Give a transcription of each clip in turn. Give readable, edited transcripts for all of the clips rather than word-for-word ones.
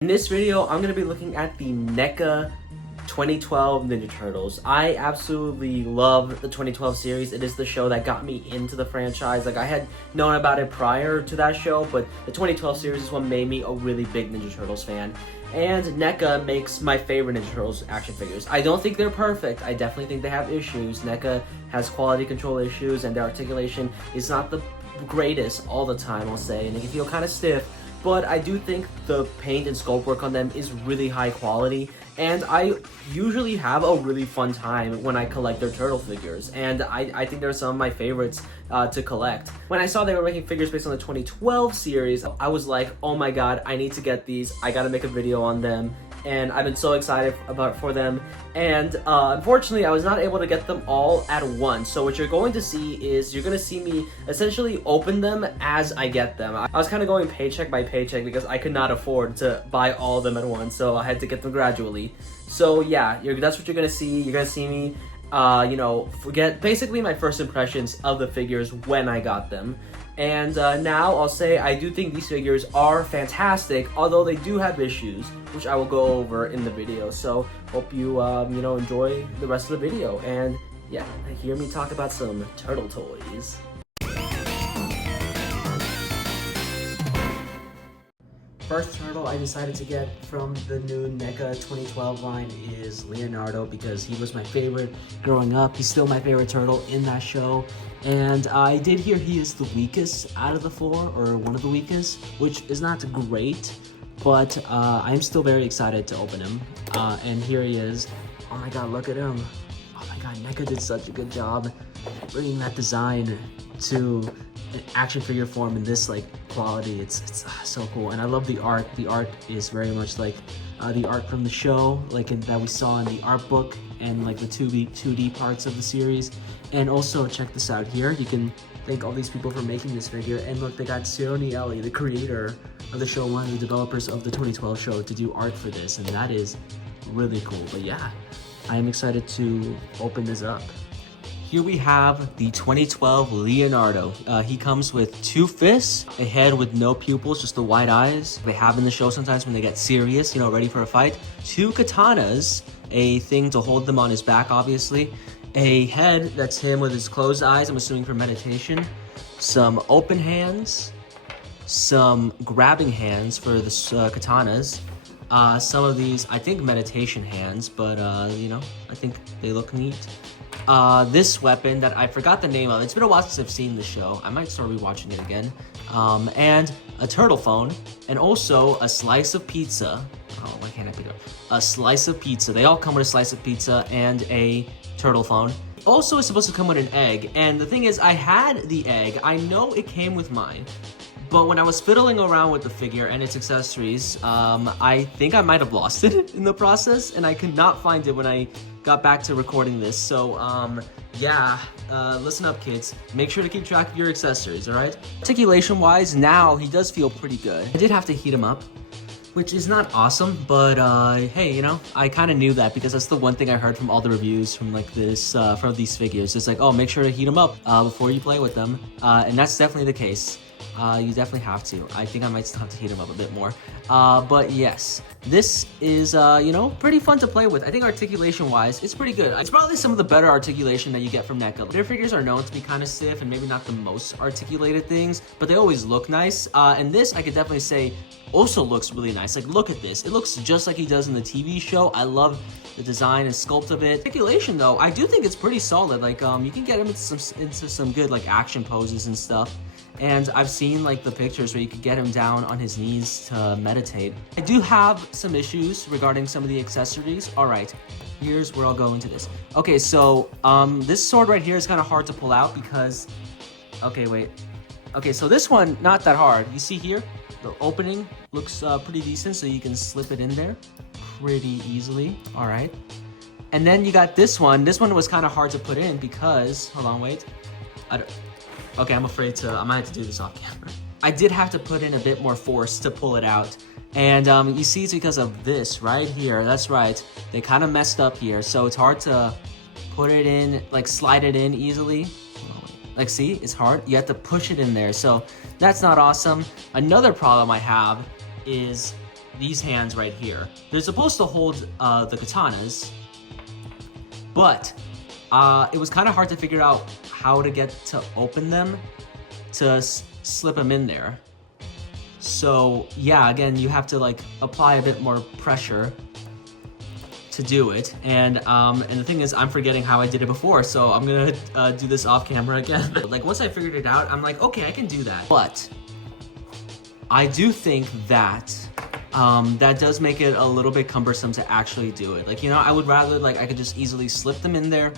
In this video, I'm going to be looking at the Neca 2012 Ninja Turtles. I absolutely love the 2012 series. It is the show that got me into the franchise. Like, I had known about it prior to that show, but the 2012 series is what made me a really big Ninja Turtles fan. And Neca makes my favorite Ninja Turtles action figures. I don't think they're perfect. I definitely think they have issues. Neca has quality control issues, and their articulation is not the greatest all the time, I'll say, and they can feel kind of stiff. But I do think the paint and sculpt work on them is really high quality, and I usually have a really fun time when I collect their turtle figures, and I think they're some of my favorites to collect. When I saw they were making figures based on the 2012 series, I was like, oh my god, I need to get these, I gotta make a video on them, and I've been so excited for them. And unfortunately, I was not able to get them all at once. So what you're going to see is you're going to see me essentially open them as I get them. I was kind of going paycheck by paycheck because I could not afford to buy all of them at once, so I had to get them gradually. So yeah, that's what you're going to see. You're going to see me, forget basically my first impressions of the figures when I got them. And now I'll say I do think these figures are fantastic, although they do have issues, which I will go over in the video. So hope you enjoy the rest of the video, and yeah, hear me talk about some turtle toys. First turtle I decided to get from the new Neca 2012 line is Leonardo, because he was my favorite growing up. He's still my favorite turtle in that show. And I did hear he is the weakest out of the four, or one of the weakest, which is not great, but I'm still very excited to open him. And here he is. Oh my god, look at him. Oh my god, Neca did such a good job bringing that design to action figure form in this like quality. It's so cool, and I love the art. The art is very much like the art from the show, like that we saw in the art book and like the 2D parts of the series. And also check this out here. You can thank all these people for making this figure. And look, they got Sony Ellie, the creator of the show, one of the developers of the 2012 show, to do art for this, and that is really cool. But yeah, I am excited to open this up. Here we have the 2012 Leonardo. He comes with 2 fists, a head with no pupils, just the white eyes they have in the show sometimes when they get serious, ready for a fight. 2 katanas, a thing to hold them on his back, obviously. A head that's him with his closed eyes, I'm assuming for meditation. Some open hands, some grabbing hands for the katanas. Some of these, I think, meditation hands, but I think they look neat. This weapon that I forgot the name of, it's been a while since I've seen the show. I might start rewatching it again. And a turtle phone, and also a slice of pizza. Oh, why can't I pick it up? A slice of pizza. They all come with a slice of pizza and a turtle phone. Also, it's supposed to come with an egg, and the thing is, I had the egg. I know it came with mine, but when I was fiddling around with the figure and its accessories, I think I might have lost it in the process, and I could not find it when I got back to recording this. So, listen up, kids. Make sure to keep track of your accessories, alright? Articulation-wise, now he does feel pretty good. I did have to heat him up, which is not awesome, but hey, I kind of knew that because that's the one thing I heard from all the reviews from like this, from these figures. It's like, oh, make sure to heat them up before you play with them, and that's definitely the case. You definitely have to. I think I might still have to heat them up a bit more. But yes, this is, pretty fun to play with. I think articulation-wise, it's pretty good. It's probably some of the better articulation that you get from Neca. Their figures are known to be kind of stiff and maybe not the most articulated things, but they always look nice. And this, I could definitely say, also looks really nice. Like, look at this. It looks just like he does in the TV show. I love the design and sculpt of it. Articulation, though, I do think it's pretty solid. Like, you can get him into some good, like, action poses and stuff. And I've seen like the pictures where you could get him down on his knees to meditate. I do have some issues regarding some of the accessories. All right, here's where I'll go into this. Okay, so this sword right here is kind of hard to pull out because, okay, wait. Okay, so this one, not that hard. You see here, the opening looks pretty decent, so you can slip it in there pretty easily. All right. And then you got this one. This one was kind of hard to put in because, hold on, wait. Okay, I'm afraid I might have to do this off camera. I did have to put in a bit more force to pull it out. And you see it's because of this right here. That's right. They kind of messed up here. So it's hard to put it in, like slide it in easily. Like see, it's hard. You have to push it in there. So that's not awesome. Another problem I have is these hands right here. They're supposed to hold the katanas, but it was kind of hard to figure out how to get to open them to slip them in there. So yeah, again, you have to like apply a bit more pressure to do it. And the thing is, I'm forgetting how I did it before, so I'm gonna do this off camera again. Like once I figured it out, I'm like, okay, I can do that. But I do think that that does make it a little bit cumbersome to actually do it. Like, you know, I would rather like I could just easily slip them in there,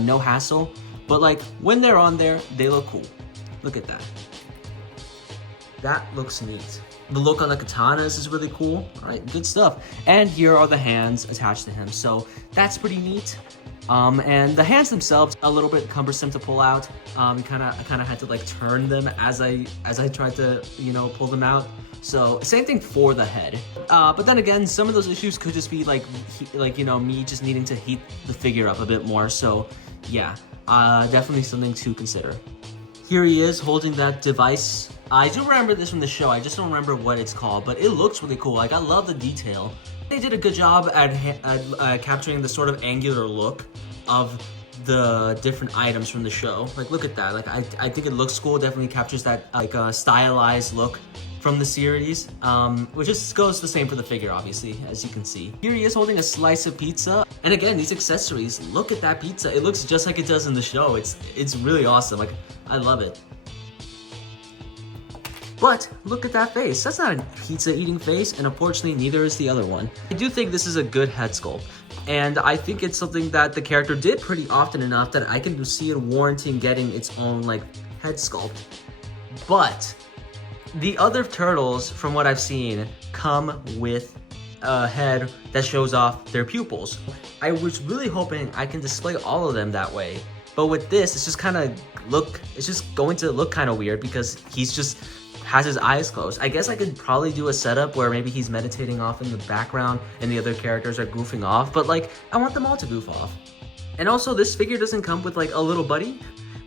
no hassle. But like when they're on there, they look cool. Look at that. That looks neat. The look on the katanas is really cool. All right, good stuff. And here are the hands attached to him. So that's pretty neat. And the hands themselves a little bit cumbersome to pull out. I kind of had to like turn them as I tried to, you know, pull them out. So same thing for the head. But then again, some of those issues could just be like you know, me just needing to heat the figure up a bit more. So yeah, definitely something to consider. Here he is holding that device. I do remember this from the show, I just don't remember what it's called, but it looks really cool. Like, I love the detail. They did a good job at capturing the sort of angular look of the different items from the show. Like, look at that. Like, I think it looks cool. Definitely captures that, like, stylized look from the series, which just goes the same for the figure, obviously, as you can see. Here he is holding a slice of pizza. And again, these accessories, look at that pizza. It looks just like it does in the show. It's really awesome. Like, I love it. But look at that face. That's not a pizza eating face, and unfortunately neither is the other one. I do think this is a good head sculpt, and I think it's something that the character did pretty often enough that I can see it warranting getting its own like head sculpt. But the other turtles, from what I've seen, come with a head that shows off their pupils. I was really hoping I can display all of them that way, but with this, it's just going to look kind of weird because he's just has his eyes closed. I guess I could probably do a setup where maybe he's meditating off in the background and the other characters are goofing off, but like, I want them all to goof off. And also, this figure doesn't come with like a little buddy.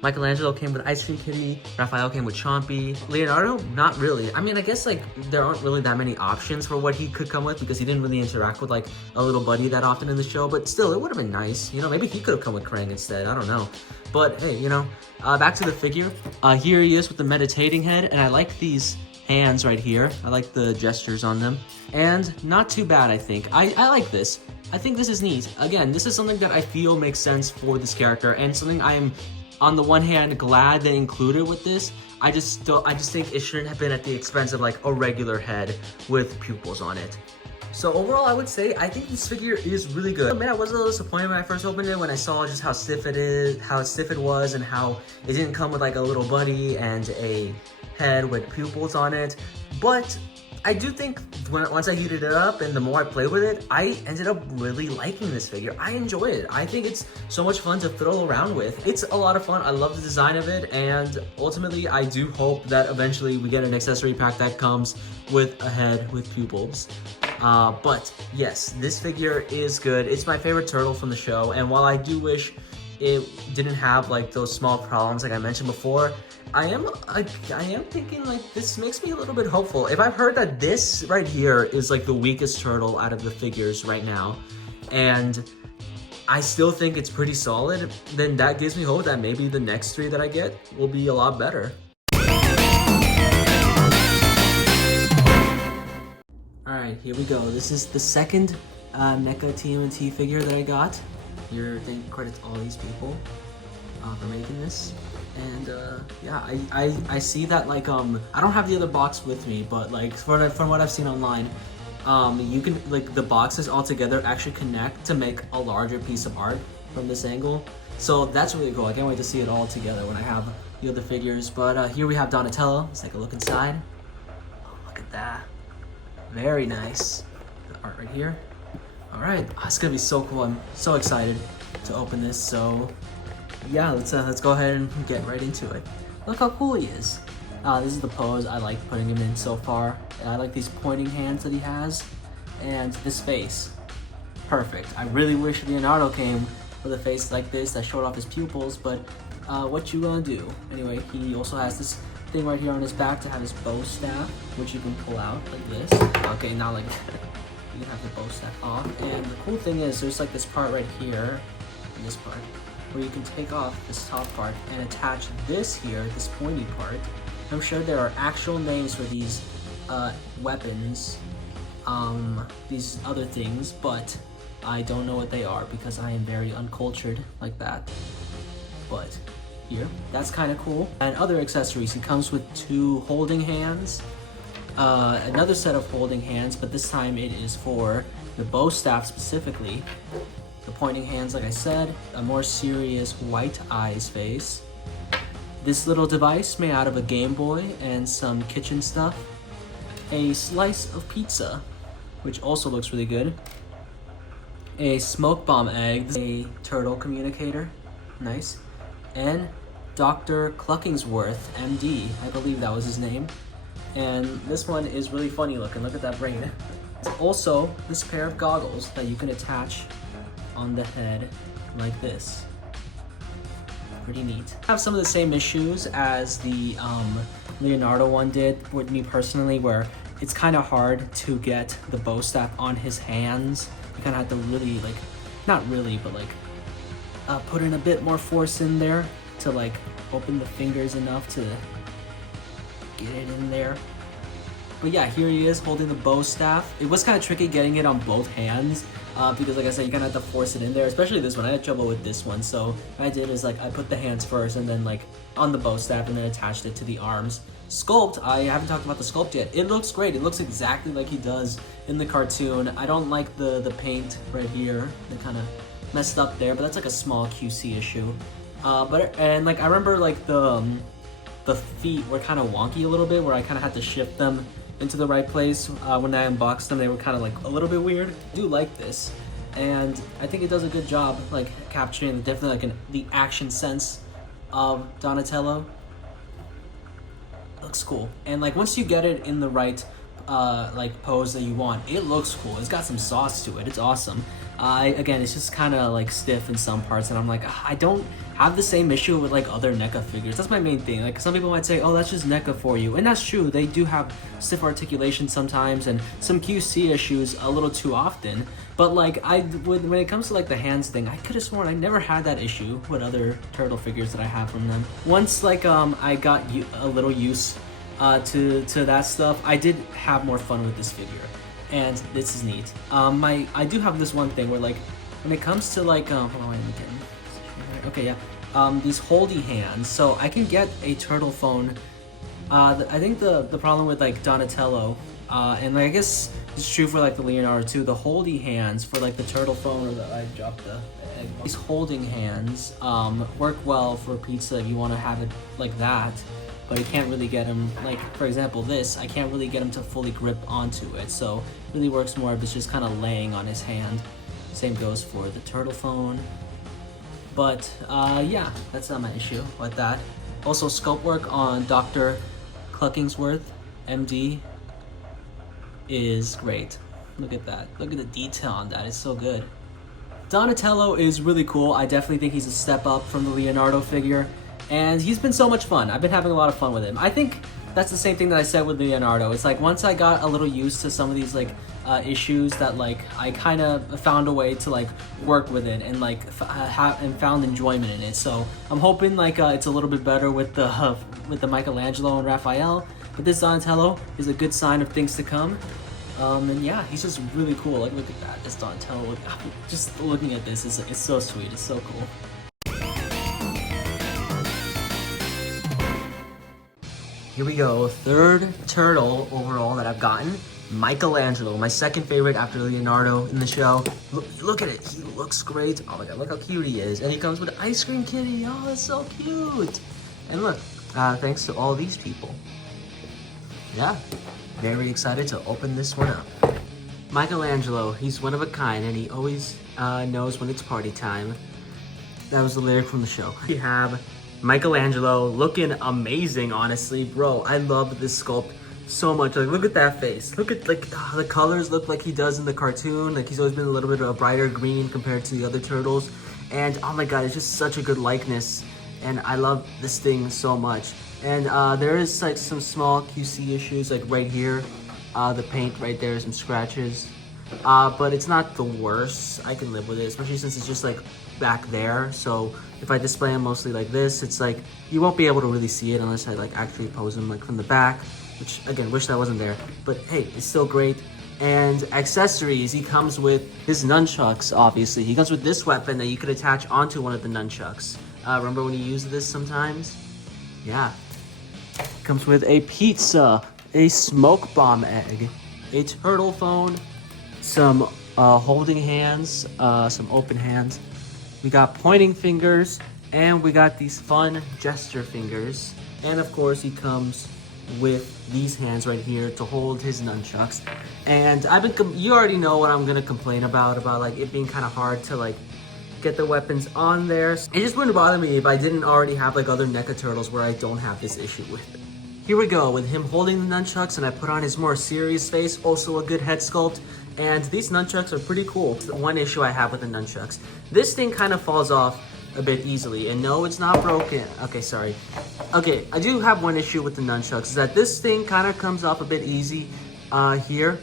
Michelangelo came with Ice Cream Kitty, Raphael came with Chompy. Leonardo, not really. I mean, I guess like there aren't really that many options for what he could come with because he didn't really interact with like a little buddy that often in the show, but still, it would have been nice. You know, maybe he could have come with Krang instead, I don't know. But hey, you know, back to the figure. Here he is with the meditating head, and I like these hands right here. I like the gestures on them. And not too bad, I think. I like this. I think this is neat. Again, this is something that I feel makes sense for this character, and something I am, on the one hand, glad they included with this. I just think it shouldn't have been at the expense of like a regular head with pupils on it. So overall, I would say I think this figure is really good. I mean, I was a little disappointed when I first opened it, when I saw just how stiff it was, and how it didn't come with like a little buddy and a head with pupils on it. But I do think once I heated it up and the more I played with it, I ended up really liking this figure. I enjoy it. I think it's so much fun to fiddle around with. It's a lot of fun. I love the design of it, and ultimately I do hope that eventually we get an accessory pack that comes with a head with pupils. But yes, this figure is good. It's my favorite turtle from the show, and while I do wish it didn't have like those small problems like I mentioned before, I am thinking like this makes me a little bit hopeful. If I've heard that this right here is like the weakest turtle out of the figures right now, and I still think it's pretty solid, then that gives me hope that maybe the next three that I get will be a lot better. Alright, here we go. This is the second Neca TMNT figure that I got. Here, thank credit to all these people for making this. And yeah, I see that like I don't have the other box with me, but like from what I've seen online, you can like the boxes all together actually connect to make a larger piece of art from this angle. So that's really cool. I can't wait to see it all together when I have the other figures. But here we have Donatello. Let's take a look inside. Oh, look at that. Very nice. The art right here. All right, it's gonna be so cool. I'm so excited to open this. So yeah, let's go ahead and get right into it. Look how cool he is. This is the pose I like putting him in so far. And I like these pointing hands that he has, and this face. Perfect. I really wish Leonardo came with a face like this that showed off his pupils, but what you gonna do? Anyway, he also has this thing right here on his back to have his bow staff, which you can pull out like this. Okay, not like that. You can have the bow staff off. And the cool thing is there's like this part right here, and this part, where you can take off this top part and attach this here, this pointy part. I'm sure there are actual names for these weapons, these other things, but I don't know what they are because I am very uncultured like that. But here, that's kind of cool. And other accessories, it comes with 2 holding hands, another set of holding hands, but this time it is for the bow staff specifically. The pointing hands, like I said, a more serious white eyes face. This little device made out of a Game Boy and some kitchen stuff. A slice of pizza, which also looks really good. A smoke bomb egg, a turtle communicator, nice. And Dr. Cluckingsworth, MD, I believe that was his name. And this one is really funny looking, look at that brain. Also, this pair of goggles that you can attach on the head like this. Pretty neat. I have some of the same issues as the Leonardo one did with me personally, where it's kind of hard to get the bow staff on his hands. You kind of have to really, like, not really, but like put in a bit more force in there to like open the fingers enough to get it in there. But yeah, here he is holding the bow staff. It was kind of tricky getting it on both hands because like I said, you kind of have to force it in there, especially this one. I had trouble with this one, so what I did is like I put the hands first and then like on the bow staff and then attached it to the arms. Sculpt, I haven't talked about the sculpt yet. It looks great. It looks exactly like he does in the cartoon. I don't like the paint right here. They kind of messed up there, but that's like a small QC issue. And like I remember like the feet were kind of wonky a little bit, where I kind of had to shift them into the right place. When I unboxed them, they were kind of like a little bit weird. I do like this, and I think it does a good job like capturing definitely like the action sense of Donatello. Looks cool, and like once you get it in the right like pose that you want, it looks cool. It's got some sauce to it. It's awesome. Again, it's just kind of like stiff in some parts, and I'm like, I don't have the same issue with like other NECA figures. That's my main thing. Like some people might say, oh, that's just NECA for you, and that's true. They do have stiff articulation sometimes and some QC issues a little too often. But like when it comes to like the hands thing, I could have sworn I never had that issue with other turtle figures that I have from them. Once like I got a little used to that stuff, I did have more fun with this figure, and this is neat. I do have this one thing where like when it comes to like hold on, wait, okay, yeah, these holdy hands, so I can get a turtle phone. I think the problem with like Donatello, and like, I guess it's true for like the Leonardo too, the holdy hands for like the turtle phone, or I dropped the egg. These holding hands work well for pizza if you want to have it like that, but you can't really get them, like for example this, I can't really get him to fully grip onto it, so it really works more if it's just kind of laying on his hand. Same goes for the turtle phone. But yeah, that's not my issue with that. Also, sculpt work on Dr. Cluckingsworth, MD, is great. Look at that. Look at the detail on that. It's so good. Donatello is really cool. I definitely think he's a step up from the Leonardo figure, and he's been so much fun. I've been having a lot of fun with him. I think that's the same thing that I said with Leonardo. It's like once I got a little used to some of these like issues, that like I kind of found a way to like work with it and like and found enjoyment in it. So I'm hoping like it's a little bit better with the Michelangelo and Raphael, but this Donatello is a good sign of things to come. And yeah, he's just really cool. Like look at that, this Donatello. Just looking at this is it's so sweet. It's so cool. Here we go, third turtle overall that I've gotten. Michelangelo, my second favorite after Leonardo in the show. Look at it, he looks great. Oh my god, look how cute he is. And he comes with an ice cream kitty. Oh, that's so cute. And look, thanks to all these people. Yeah, very excited to open this one up. Michelangelo, he's one of a kind, and he always knows when it's party time. That was the lyric from the show. We have Michelangelo looking amazing, honestly. Bro, I love this sculpt so much. Like, look at that face. Look at, like, the colors look like he does in the cartoon. Like, he's always been a little bit of a brighter green compared to the other turtles. And, oh my god, it's just such a good likeness. And I love this thing so much. And there is, like, some small QC issues, like, right here. The paint right there, some scratches. But it's not the worst. I can live with it, especially since it's just like back there. So if I display them mostly like this, it's like you won't be able to really see it unless I like actually pose them like from the back, which again, wish that wasn't there. But hey, it's still great. And accessories, he comes with his nunchucks, obviously. He comes with this weapon that you could attach onto one of the nunchucks. Remember when you used this sometimes? Yeah. Comes with a pizza, a smoke bomb egg, a turtle phone, some holding hands, some open hands. We got pointing fingers, and we got these fun gesture fingers. And of course, he comes with these hands right here to hold his nunchucks. And you already know what I'm gonna complain about like it being kind of hard to like get the weapons on there. It just wouldn't bother me if I didn't already have like other Neca turtles where I don't have this issue with. Here we go with him holding the nunchucks, and I put on his more serious face, also a good head sculpt. And these nunchucks are pretty cool. One issue I have with the nunchucks, this thing kind of falls off a bit easily. And no, it's not broken. Okay, sorry. Okay, I do have one issue with the nunchucks, is that this thing kind of comes off a bit easy. Here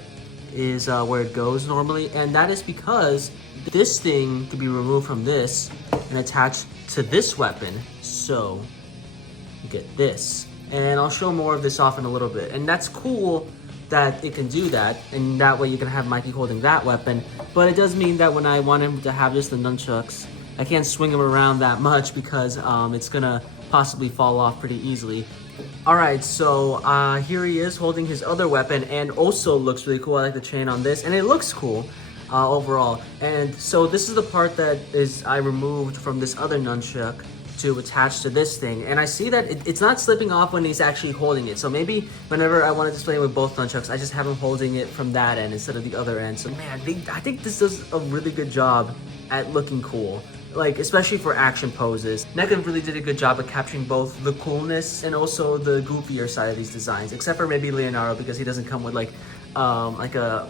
is where it goes normally. And that is because this thing can be removed from this and attached to this weapon. So you get this. And I'll show more of this off in a little bit. And that's cool that it can do that, and that way you can have Mikey holding that weapon. But it does mean that when I want him to have just the nunchucks, I can't swing him around that much because it's gonna possibly fall off pretty easily. Alright, so here he is holding his other weapon, and also looks really cool. I like the chain on this, and it looks cool overall. And so this is the part that I removed from this other nunchuck to attach to this thing, and I see that it's not slipping off when he's actually holding it. So maybe whenever I want to display it with both nunchucks, I just have him holding it from that end instead of the other end. So man, I think this does a really good job at looking cool, like especially for action poses. Neca really did a good job of capturing both the coolness and also the goofier side of these designs, except for maybe Leonardo, because he doesn't come with like a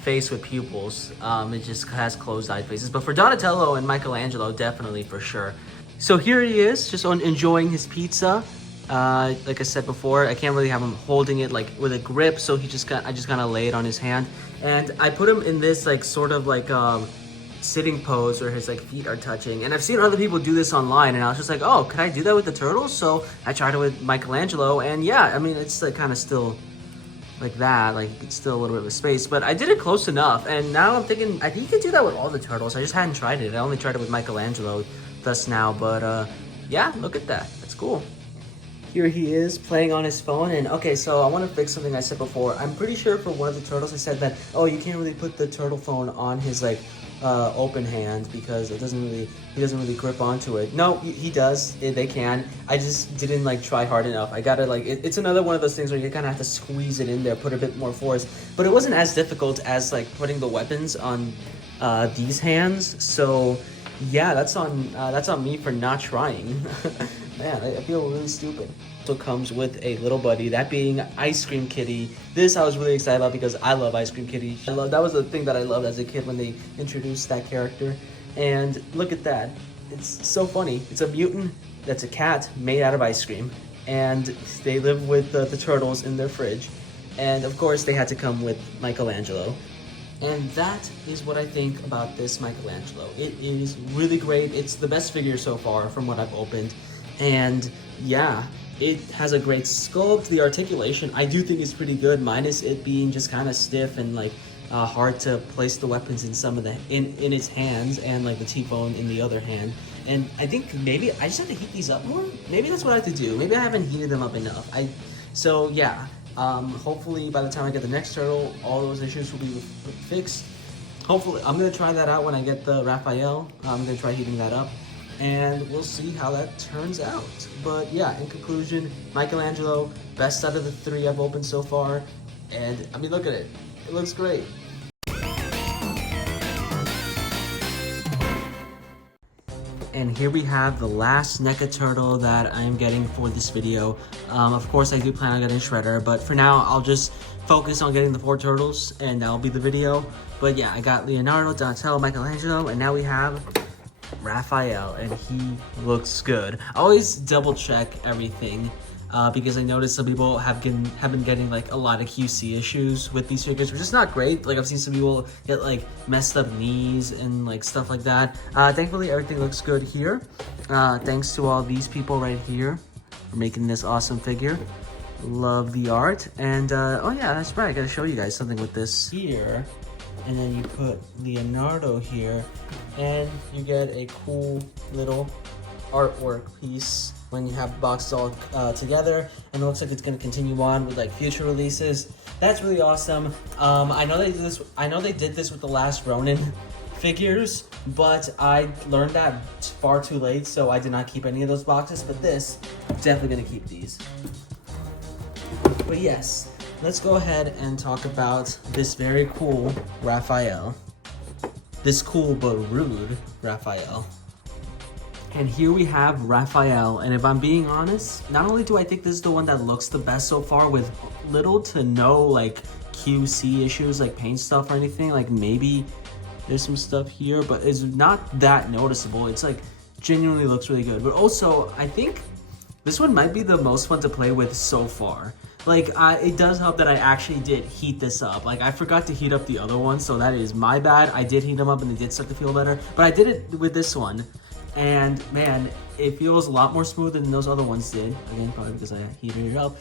face with pupils. It just has closed-eyed faces. But for Donatello and Michelangelo, definitely for sure. So here he is, just enjoying his pizza. Like I said before, I can't really have him holding it like with a grip, so I just kind of lay it on his hand, and I put him in this like sort of like sitting pose where his like feet are touching. And I've seen other people do this online, and I was just like, oh, could I do that with the turtles? So I tried it with Michelangelo, and yeah, I mean it's like kind of still like that, like it's still a little bit of a space, but I did it close enough. And now I'm thinking I think you could do that with all the turtles. I just hadn't tried it. I only tried it with Michelangelo thus now, but yeah, look at that. That's cool. Here he is playing on his phone. And okay, so I want to fix something I said before. I'm pretty sure for one of the turtles I said that, oh, you can't really put the turtle phone on his like open hand because he doesn't really grip onto it. No, he does. They can. I just didn't like try hard enough. I gotta like it's another one of those things where you kind of have to squeeze it in there, put a bit more force. But it wasn't as difficult as like putting the weapons on these hands. So yeah, that's on me for not trying. Man, I feel really stupid. Also comes with a little buddy, that being Ice Cream Kitty. This I was really excited about because I love Ice Cream Kitty. That was the thing that I loved as a kid when they introduced that character. And look at that. It's so funny. It's a mutant that's a cat made out of ice cream. And they live with the turtles in their fridge. And of course they had to come with Michelangelo. And that is what I think about this Michelangelo. It is really great. It's the best figure so far from what I've opened. And yeah, it has a great sculpt. The articulation, I do think is pretty good, minus it being just kind of stiff and like hard to place the weapons in some of the in its hands, and like the T-bone in the other hand. And I think maybe I just have to heat these up more. Maybe that's what I have to do. Maybe I haven't heated them up enough. So yeah. Hopefully by the time I get the next turtle, all those issues will be fixed. Hopefully, I'm gonna try that out when I get the Raphael. I'm gonna try heating that up, and we'll see how that turns out. But yeah, in conclusion, Michelangelo, best out of the three I've opened so far. And I mean, look at it. It looks great. and here we have the last Neca turtle that I'm getting for this video. Of course, I do plan on getting Shredder, but for now, I'll just focus on getting the 4 turtles, and that'll be the video. But yeah, I got Leonardo, Donatello, Michelangelo, and now we have Raphael, and he looks good. I always double check everything because I noticed some people have been getting like a lot of QC issues with these figures, which is not great. Like I've seen some people get like messed up knees and like stuff like that. Thankfully, everything looks good here. Thanks to all these people right here for making this awesome figure. Love the art. And oh yeah, that's right, I gotta show you guys something with this here. And then you put Leonardo here and you get a cool little artwork piece when you have the boxes all together, and it looks like it's going to continue on with like future releases. That's really awesome. I know they did this with the last Ronin figures, but I learned that far too late, so I did not keep any of those boxes. But this, definitely going to keep these. But yes, let's go ahead and talk about this very cool Raphael. This cool but rude Raphael. And here we have Raphael, and if I'm being honest, not only do I think this is the one that looks the best so far with little to no like QC issues like paint stuff or anything, like maybe there's some stuff here, but it's not that noticeable. It's like genuinely looks really good. But also, I think this one might be the most fun to play with so far. Like, it does help that I actually did heat this up. Like, I forgot to heat up the other one, so that is my bad. I did heat them up and they did start to feel better, but I did it with this one. And man, it feels a lot more smooth than those other ones did. Again, probably because I heated it up.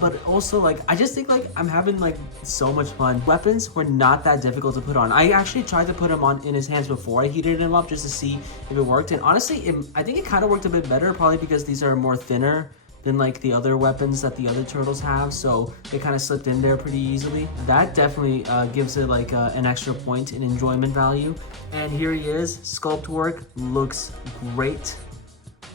But also, like, I just think like I'm having like so much fun. Weapons were not that difficult to put on. I actually tried to put them on in his hands before I heated him up just to see if it worked. And honestly, I think it kind of worked a bit better, probably because these are more thinner than like the other weapons that the other turtles have, so they kind of slipped in there pretty easily. That definitely gives it like an extra point in enjoyment value. And here he is, sculpt work, looks great.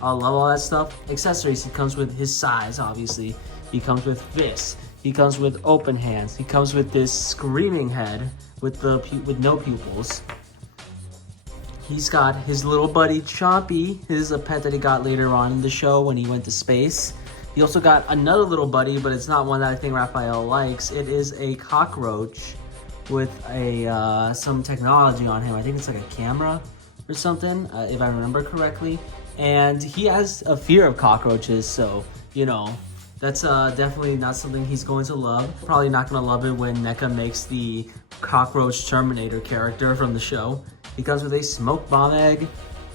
I love all that stuff. Accessories, he comes with his size, obviously. He comes with fists. He comes with open hands. He comes with this screaming head with no pupils. He's got his little buddy Chompy. This is a pet that he got later on in the show when he went to space. He also got another little buddy, but it's not one that I think Raphael likes. It is a cockroach with a some technology on him. I think it's like a camera or something, if I remember correctly. And he has a fear of cockroaches, so, you know, that's definitely not something he's going to love. Probably not going to love it when Neca makes the cockroach Terminator character from the show. He comes with a smoke bomb egg,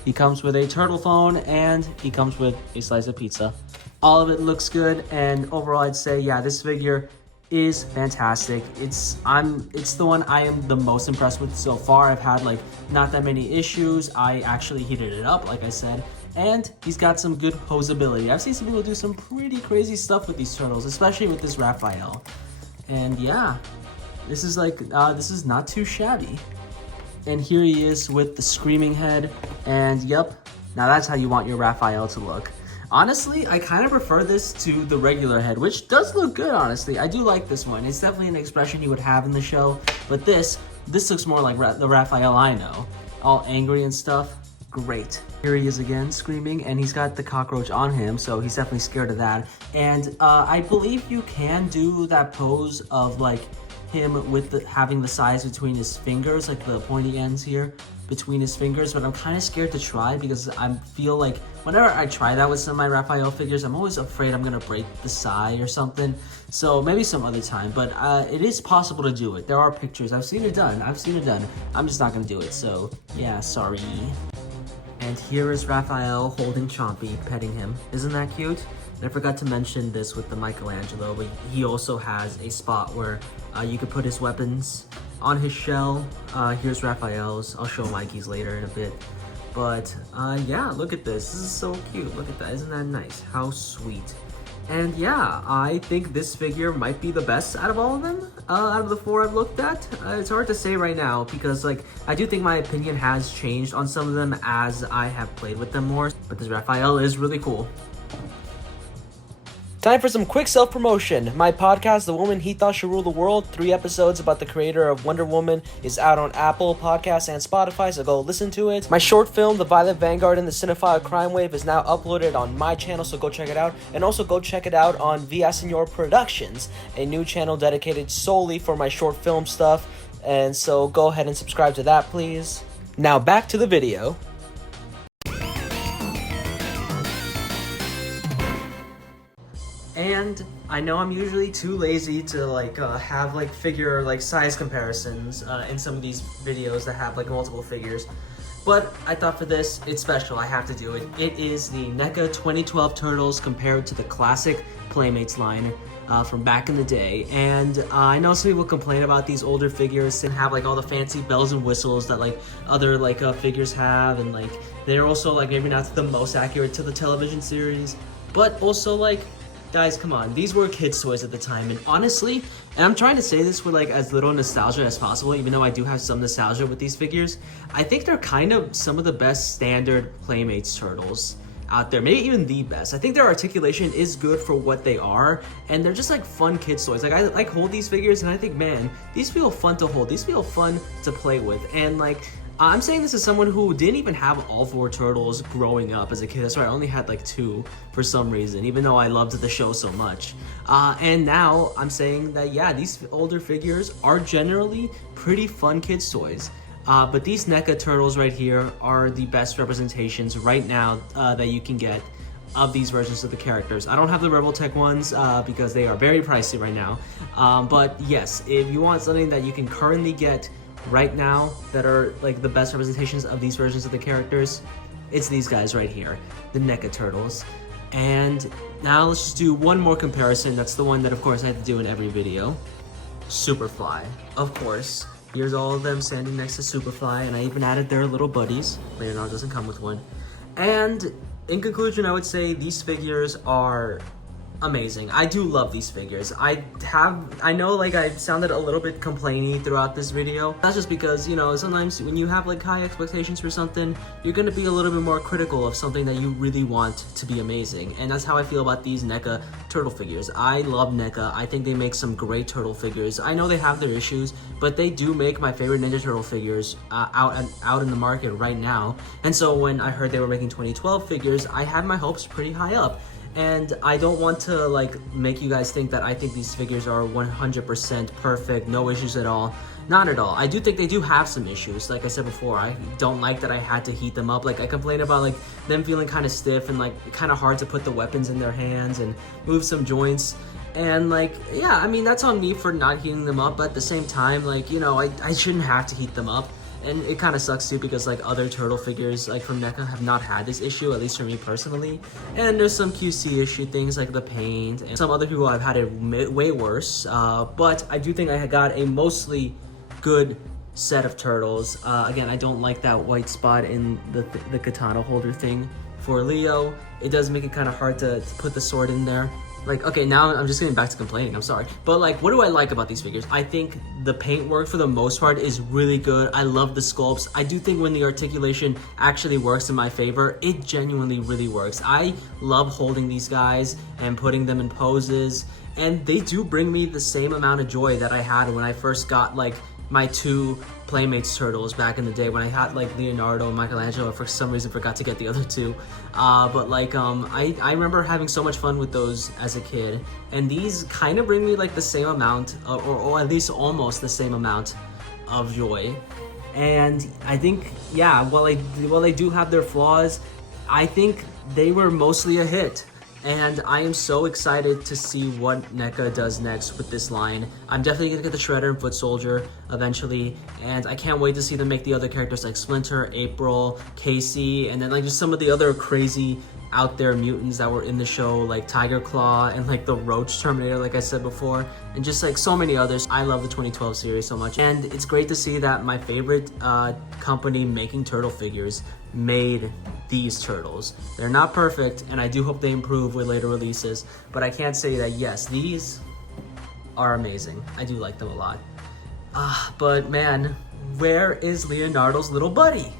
he comes with a turtle phone, and he comes with a slice of pizza. All of it looks good, and overall I'd say, yeah, this figure is fantastic. It's the one I am the most impressed with so far. I've had like not that many issues. I actually heated it up, like I said, and he's got some good posability. I've seen some people do some pretty crazy stuff with these turtles, especially with this Raphael. And yeah, this is like, this is not too shabby. And here he is with the screaming head, and yep, now that's how you want your Raphael to look. Honestly, I kind of prefer this to the regular head, which does look good, honestly. I do like this one. It's definitely an expression you would have in the show, but this looks more like the Raphael I know. All angry and stuff. Great. Here he is again, screaming, and he's got the cockroach on him, so he's definitely scared of that. And I believe you can do that pose of like him with having the size between his fingers, like the pointy ends here between his fingers, but I'm kind of scared to try because I feel like whenever I try that with some of my Raphael figures, I'm always afraid I'm gonna break the side or something. So maybe some other time, but it is possible to do it. There are pictures. I've seen it done. I'm just not gonna do it, so yeah, sorry. And here is Raphael holding Chompy, petting him. Isn't that cute? And I forgot to mention this with the Michelangelo, but he also has a spot where you could put his weapons on his shell. Here's Raphael's. I'll show Mikey's later in a bit. But yeah, look at this. This is so cute. Look at that. Isn't that nice? How sweet. And yeah, I think this figure might be the best out of all of them, out of the 4 I've looked at. It's hard to say right now because like I do think my opinion has changed on some of them as I have played with them more. But this Raphael is really cool. Time for some quick self-promotion. My podcast, The Woman He Thought Should Rule the World, 3 episodes about the creator of Wonder Woman, is out on Apple Podcasts and Spotify, so go listen to it. My short film, The Violent Vanguard and the Cinephile Crime Wave, is now uploaded on my channel, so go check it out. And also go check it out on Villaseñor Productions, a new channel dedicated solely for my short film stuff. And so go ahead and subscribe to that, please. Now back to the video. And I know I'm usually too lazy to have figure size comparisons in some of these videos that have multiple figures, but I thought for this, it's special, I have to do it. It is the NECA 2012 Turtles compared to the classic Playmates line from back in the day. And I know some people complain about these older figures and have all the fancy bells and whistles that other figures have, and they're also maybe not the most accurate to the television series, but also guys, come on, these were kids' toys at the time, and honestly, and I'm trying to say this with as little nostalgia as possible, even though I do have some nostalgia with these figures, I think they're kind of some of the best standard Playmates Turtles out there, maybe even the best. I think their articulation is good for what they are, and they're just fun kids' toys. I hold these figures, and I think, man, these feel fun to hold, these feel fun to play with, and I'm saying this as someone who didn't even have all 4 turtles growing up as a kid. That's why I only had 2 for some reason, even though I loved the show so much. And now I'm saying that, yeah, these older figures are generally pretty fun kids' toys. But these NECA turtles right here are the best representations right now that you can get of these versions of the characters. I don't have the Rebel Tech ones because they are very pricey right now. But yes, if you want something that you can currently get right now that are the best representations of these versions of the characters, it's these guys right here, the NECA Turtles. And now let's just do one more comparison. That's the one that of course I have to do in every video. Superfly, of course. Here's all of them standing next to Superfly, and I even added their little buddies. Leonardo doesn't come with one. And in conclusion, I would say these figures are amazing. I do love these figures. I know I sounded a little bit complainy throughout this video. That's just because, sometimes when you have high expectations for something, you're gonna be a little bit more critical of something that you really want to be amazing. And that's how I feel about these NECA turtle figures. I love NECA. I think they make some great turtle figures. I know they have their issues, but they do make my favorite Ninja Turtle figures out in the market right now. And so when I heard they were making 2012 figures, I had my hopes pretty high up. And I don't want to make you guys think that I think these figures are 100% perfect, no issues at all. Not at all. I do think they do have some issues. Like I said before, I don't like that I had to heat them up. I complain about them feeling kind of stiff and kind of hard to put the weapons in their hands and move some joints. And yeah, I mean, that's on me for not heating them up, but at the same time, I shouldn't have to heat them up. And it kind of sucks too because other turtle figures from NECA have not had this issue, at least for me personally. And there's some QC issue things like the paint, and some other people have had it way worse. But I do think I got a mostly good set of turtles. Again, I don't like that white spot in the katana holder thing for Leo. It does make it kind of hard to put the sword in there. Okay, now I'm just getting back to complaining, I'm sorry. But what do I like about these figures? I think the paint work for the most part is really good. I love the sculpts. I do think when the articulation actually works in my favor, it genuinely really works. I love holding these guys and putting them in poses, and they do bring me the same amount of joy that I had when I first got my 2 Playmates Turtles back in the day when I had Leonardo and Michelangelo. I for some reason forgot to get the other 2. But I remember having so much fun with those as a kid, and these kind of bring me the same amount, or at least almost the same amount of joy. And I think, yeah, while they do have their flaws, I think they were mostly a hit. And I am so excited to see what NECA does next with this line. I'm definitely gonna get the Shredder and Foot Soldier eventually, and I can't wait to see them make the other characters like Splinter, April, Casey, and then just some of the other crazy out there mutants that were in the show, like Tiger Claw and the Roach Terminator, like I said before, and just so many others. I love the 2012 series so much, and it's great to see that my favorite company making turtle figures made these turtles. They're not perfect, and I do hope they improve with later releases, but I can't say that yes, these are amazing. I do like them a lot. But man, where is Leonardo's little buddy?